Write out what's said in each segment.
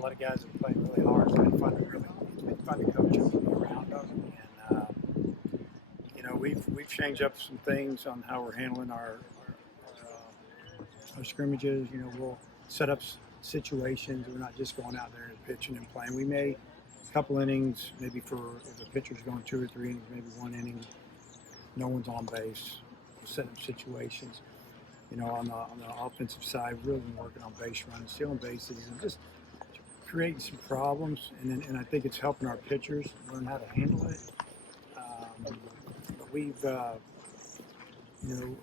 a lot of guys that are playing really hard. It's been fun to coach them and be around them. And we've changed up some things on how we're handling our scrimmages. We'll set up situations. We're not just going out there and pitching and playing. We may a couple innings, maybe if the pitcher's going 2 or 3 innings, maybe 1 inning, no one's on base. We'll set up situations. On the offensive side, we've really been working on base runs, stealing bases, and just creating some problems. And I think it's helping our pitchers learn how to handle it. But we've,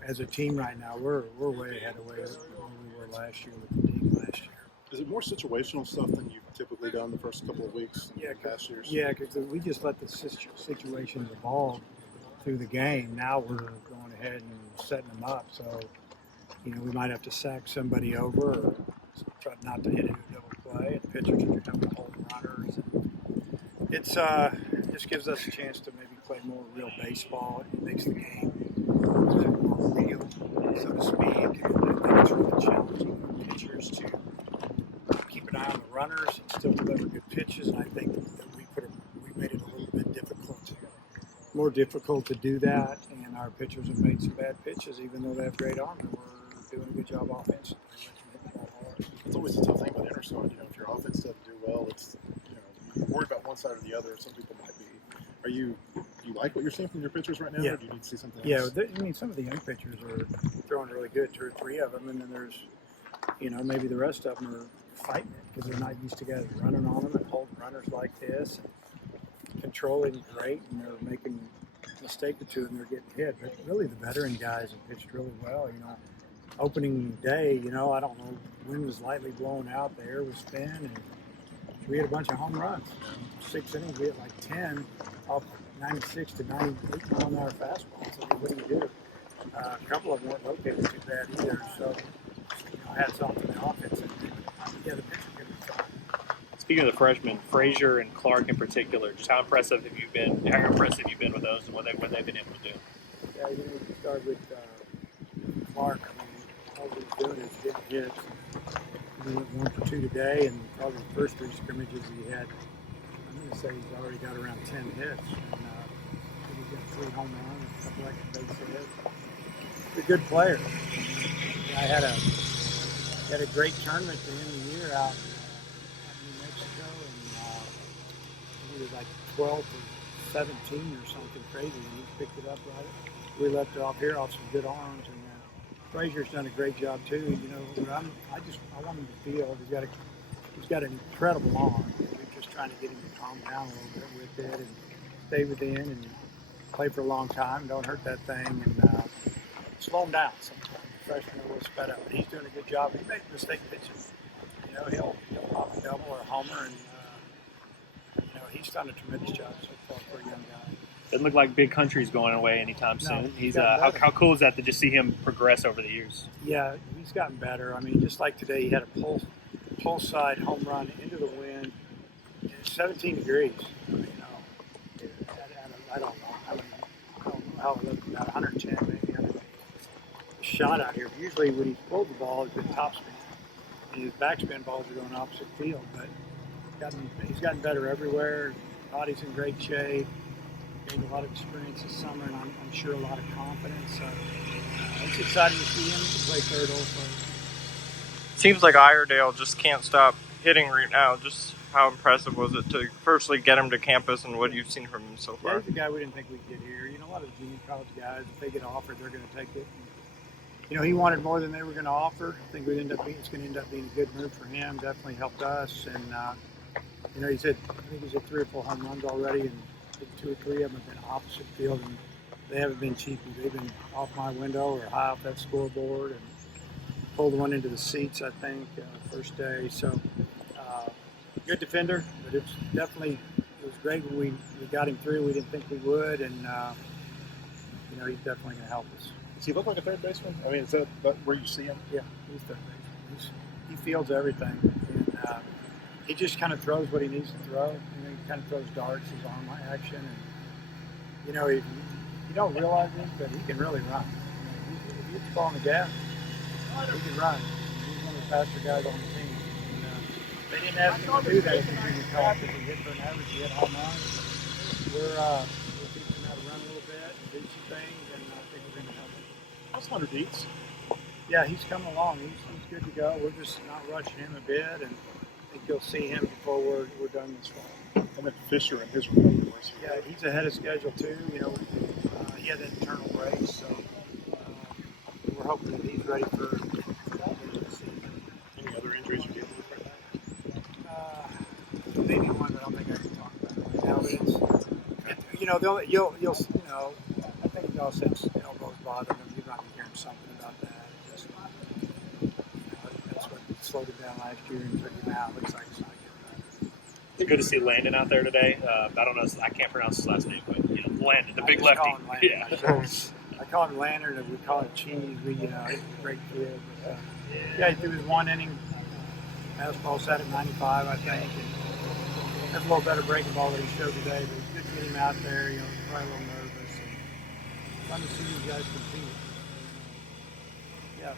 as a team right now, we're way ahead of where we were last year with the team last year. Is it more situational stuff than you've typically done the first couple of weeks in past years? Yeah, because we just let the situations evolve through the game. Now we're going ahead and setting them up. So, we might have to sack somebody over or try not to hit a double play. And pitchers are having to hold runners. And it just gives us a chance to maybe play more real baseball. It makes the game more real, so to speak. And I think it's really challenging for pitchers to keep an eye on the runners and still deliver good pitches. And I think that we made it a little bit more difficult to do that. And our pitchers have made some bad pitches, even though they have great arm. And we're doing a good job offensively. It's always a tough thing with Interstar. If your offense doesn't do well, it's you're worried about one side or the other. Some people might be. Do you like what you're seeing from your pitchers right now? Yeah. Or do you need to see something else? Yeah, some of the young pitchers are throwing really good, 2 or 3 of them, and then there's, maybe the rest of them are fighting it because they're not used to guys running on them and holding runners like this, and controlling great, and they're making a mistake or two and they're getting hit. But really, the veteran guys have pitched really well. Opening day, I don't know, wind was lightly blowing out, the air was thin, and we had a bunch of home runs. 6 innings, we had like 10 off 96 to 98 mile-an-hour fastballs. I mean, what do you do? A couple of them weren't located too bad either. So, hats off to the offense. And, the pitcher can be fine. Speaking of the freshmen, Frazier and Clark in particular, just how impressive have you been with those and what they've been able to do? Yeah, you start with Clark. I mean, all he's doing is getting hits. He went 1 for 2 today, and probably the first 3 scrimmages he had, I'm going to say he's already got around 10 hits. And he's got 3 home runs, a couple extra base hits. He's a good player. I had a great tournament at the end of the year out in New Mexico, and he was like 12 or 17 or something crazy, and he picked it up right. We left it off here off some good arms, and Frazier's done a great job too. I want him to feel he's got an incredible arm. We're just trying to get him to calm down a little bit with it and stay within and play for a long time. Don't hurt that thing and slow him down sometimes. The freshman a little sped up, but he's doing a good job. He makes mistake pitches. He'll pop a double or a homer, and he's done a tremendous job so far for a young guy. Doesn't look like Big Country's going away anytime soon. No, He's how cool is that to just see him progress over the years? Yeah, he's gotten better. I mean, just like today, he had a pull side home run into the wind. 17 degrees. I don't know how it looked, about 110 maybe. Shot out here. Usually when he pulled the ball, it's been topspin. And his backspin balls are going opposite field. But he's gotten better everywhere. Body's in great shape. Gained a lot of experience this summer, and I'm sure a lot of confidence. So it's exciting to see him. He can play third also. Seems like Iredale just can't stop hitting right now. Just how impressive was it to firstly get him to campus and what you've seen from him so far? Yeah, he's a guy we didn't think we'd get here. A lot of the junior college guys, if they get offered, they're going to take it. And, he wanted more than they were going to offer. I think it's going to end up being a good move for him. Definitely helped us. And, he's hit 3 or 4 home runs already, and 2 or 3 of them have been opposite field, and they haven't been cheapy. They've been off my window or high off that scoreboard, and pulled one into the seats, I think, first day. So, good defender, but it was great when we got him through. We didn't think we would, and he's definitely going to help us. Does he look like a third baseman? I mean, is that where you see him? Yeah, he's third baseman. He fields everything, and he just kind of throws what he needs to throw. He kind of throws darts, his arm action, and you don't realize it, but he can really run. If he hits the ball on the gas, he can run. He's one of the faster guys on the team. And, They didn't ask him to do that if he didn't call because he hit for an average. He had home runs. We're teaching him how to run a little bit and do some things, and I think we're going to help him. How's Hunter Dietz? Yeah, he's coming along. He's good to go. We're just not rushing him a bit, and I think you'll see him before we're done this fall. I meant Fisher and his run. Yeah, he's ahead of schedule too. You know, he had that internal race, so we're hoping that he's ready for the season. Any other injuries you're dealing with right now? Maybe one, but I don't think I can talk about it right now. But it's, you know, you know, I think they'll say elbows bother him. You might be hearing something about that. Just, you know, that's what slowed him down last year and took him out. Looks like it's not getting better. It's good to see Landon out there today. I don't know, I can't pronounce his last name, but Landon, the big I just lefty. call him Landon. I call him Lantern, and we call him Cheese. He's a great kid. But, yeah, he threw his one inning. Fastball sat at 95, I think. And that's a little better breaking ball that he showed today. But it's good to get him out there. You know, he's probably a little nervous. And fun to see these guys compete. Yeah,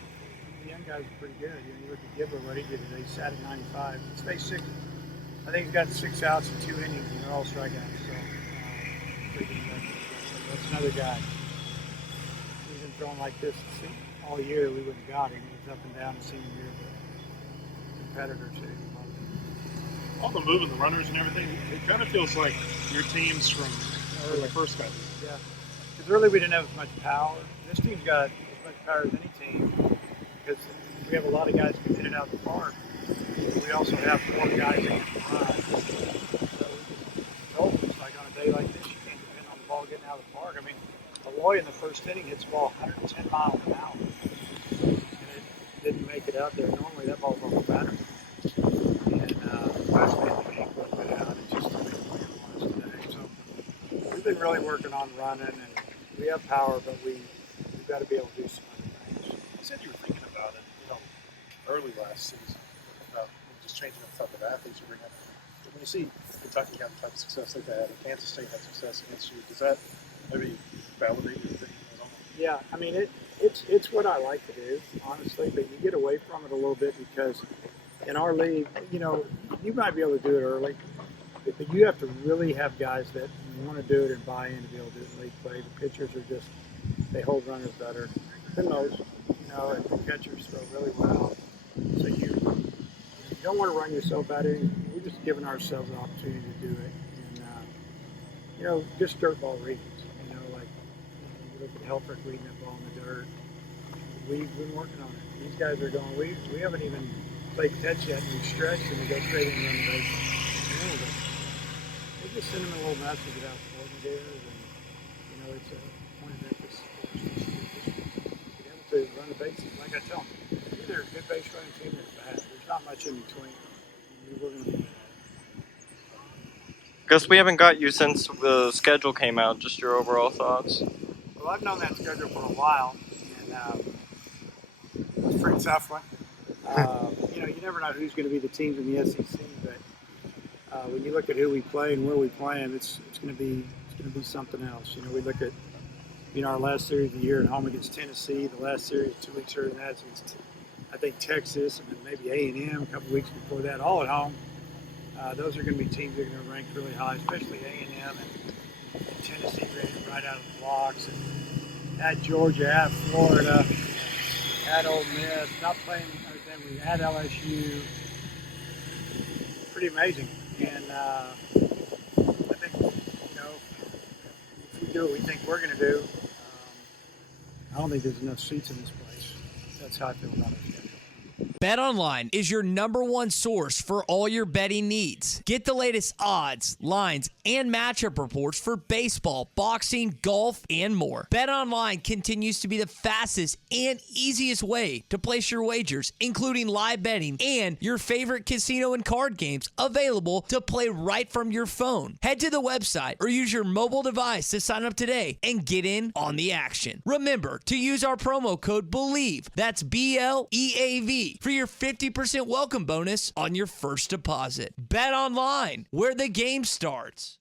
the young guys are pretty good. You look at Gibber, what he did today. He sat at 95. He stayed 6. I think he's got 6 outs in 2 innings, and they're all strikeouts. So, that's another guy. He's been throwing like this all year. We wouldn't have got him. He's up and down the senior year, but competitor too. All the moving, the runners and everything, it kind of feels like your teams from when we first got here. Yeah. Because early we didn't have as much power. This team's got as much power as any team because we have a lot of guys who can hit it out the park. We also have 4 guys that can run. So we told them, it's like on a day like this, you can't depend on the ball getting out of the park. I mean, Aloy in the first inning hits the ball 110 miles an hour. And it didn't make it out there. Normally that ball's on the battery. And last night the game put it out. It just didn't play it was today. So we've been really working on running, and we have power, but we've got to be able to do some other things. You said you were thinking about it, early last season, about just changing up the type of athletes you bring up. But when you see Kentucky have the type of success they've had, and Kansas State had success against you, does that maybe validate your thinking? Yeah, I mean, it's what I like to do, honestly, but you get away from it a little bit because in our league, you might be able to do it early, but you have to really have guys that want to do it and buy in to be able to do it in league play. The pitchers are just, they hold runners better than most, and the catchers throw really well. So you don't want to run yourself out of it. We're just giving ourselves an opportunity to do it. And, just dirt ball reads. You look at Helfrich reading that ball in the dirt. We've been working on it. These guys are going, we haven't even played catch yet, and we stretch and we go straight in and run the bases. They just send them a little message about coordinators, and, it's a point of emphasis for us this year. Be able to run the bases. Like I tell them, either a good base running team or bad. There's not much in between. We're going to do that. Guess we haven't got you since the schedule came out. Just your overall thoughts. Well, I've known that schedule for a while, and it's a pretty tough one. You never know who's going to be the teams in the SEC, but when you look at who we play and where we play them, it's going to be something else. We look at our last series of the year at home against Tennessee. The last series 2 weeks earlier than that against, I think, Texas, and then maybe A&M a couple weeks before that, all at home. Those are going to be teams that are going to rank really high, especially A&M and Tennessee right out of the blocks. And at Georgia, at Florida, at Ole Miss, not playing them, we at LSU. Pretty amazing. And I think, if we do what we think we're going to do, I don't think there's enough seats in this place. That's how I feel about it. BetOnline is your #1 source for all your betting needs. Get the latest odds, lines, and matchup reports for baseball, boxing, golf, and more. BetOnline continues to be the fastest and easiest way to place your wagers, including live betting and your favorite casino and card games available to play right from your phone. Head to the website or use your mobile device to sign up today and get in on the action. Remember to use our promo code BELIEVE, that's BLEAV, for your 50% welcome bonus on your first deposit. Bet online, where the game starts.